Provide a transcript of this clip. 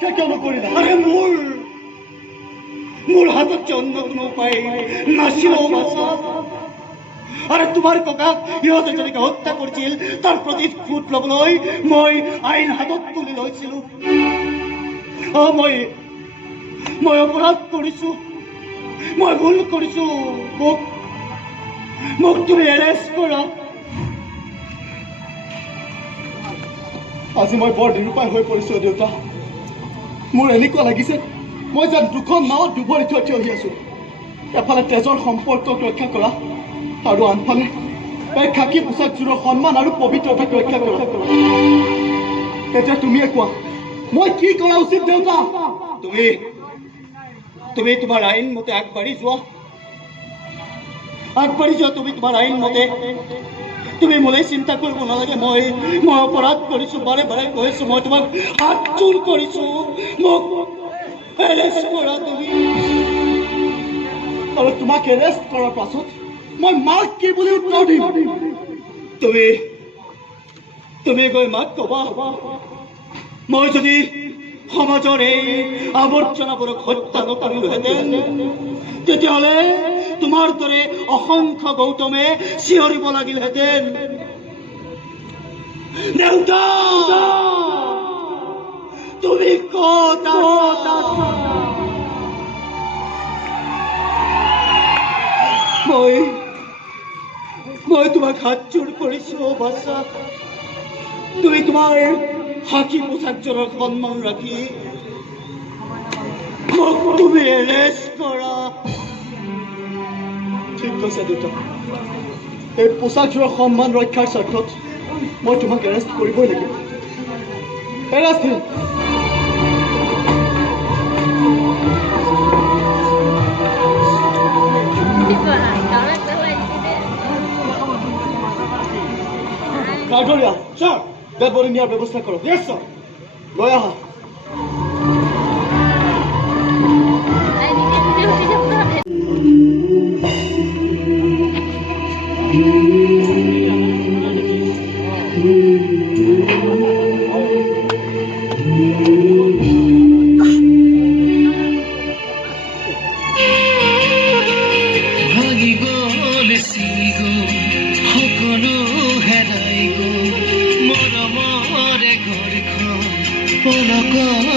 কিয় নকৰিলা? আৰে মোৰ হাতত যে অন্য কোনো উপায় নাছিল বাছা। আৰে তোমাৰ ককাক ইহঁতে যেনেকে হত্যা কৰিছিল তাৰ প্ৰতিশোধ ল'বলৈ মই আইন হাতত তুলি লৈছিলো। মই অপৰাধ কৰিছো, মই ভুল কৰিছো। মোক তুমি এৰেষ্ট কৰা। আজি মই বৰ নিৰুপায় হৈ পৰিছো দেউতা। মোৰ এনেকুৱা লাগিছে মই যেন দুখন নাৱত দুভৰি থিয় হৈ আছো। এফালে তেজৰ সম্পৰ্কক ৰক্ষা কৰা আৰু আনফালে এই খাকী পোচাকযোৰৰ সন্মান আৰু পবিত্ৰতাক ৰক্ষা কৰা। এতিয়া তুমিয়ে কোৱা মই কি কৰা উচিত দেউতা? তুমি তোমাৰ আইন মতে আগবাঢ়ি যোৱা। তুমি তোমাৰ আইন মতে। তুমি মোলৈ চিন্তা কৰিব নালাগে। মই অপৰাধ কৰিছো, বাৰে বাৰে কৈছো। মই তোমাক হাত জোৰ কৰিছো, মোক এৰেষ্ট কৰা তুমি। আৰু তোমাক এৰেষ্ট কৰাৰ পাছত মই মাক কি বুলি উত্তৰ দিম? তুমি গৈ মাক কবা মই যদি সমাজৰ এই আৱৰ্জনাবোৰক হত্যা নকৰিলোহেঁতেন তেতিয়াহ'লে তোমাৰ দৰে অসংখ্য গৌতমে চিঞৰিব লাগিলহেঁতেন, দেউতা তুমি ক'ত আছা? মই তোমাক হাত জোৰ কৰিছো বাচ্চা। তুমি তোমাৰ হাকী পোচাকযোৰৰ সন্মান ৰাখি মোক তুমি এৰেষ্ট কৰা। ঠিক কৈছে দেউতা। এই পোচাকযোৰৰ সন্মান ৰক্ষাৰ স্বাৰ্থত মই তোমাক এৰেষ্ট কৰিবই লাগিব। এৰেষ্ট হিম। গাৰ্ডৰিয়া ছাৰ, ডেড বডি নিয়াৰ ব্যৱস্থা কৰক। Yes sir. লৈ আহা। ভাগি গ'ল সকলো হেৰাই গ'ল মৰমৰে ঘৰখন পলকৰ